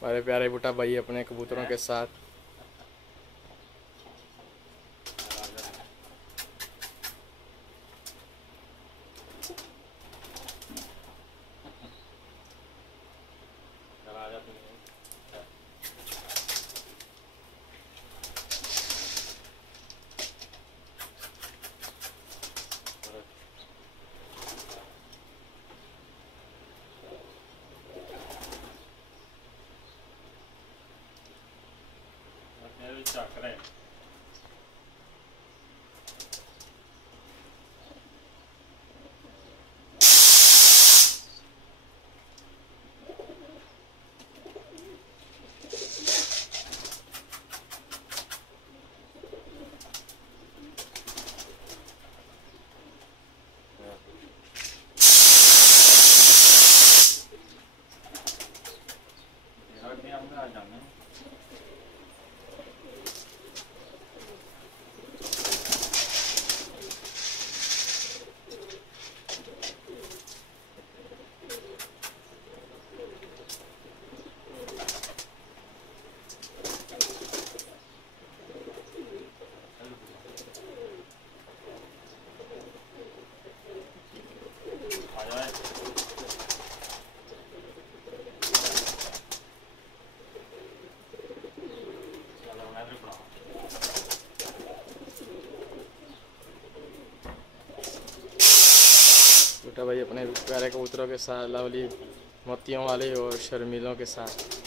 हमारे प्यारे बुटा भाई अपने कबूतरों के साथ। बुटा भाई अपने प्यारे कबूतरों के साथ, लवली मोतियों वाले और शर्मीलों के साथ।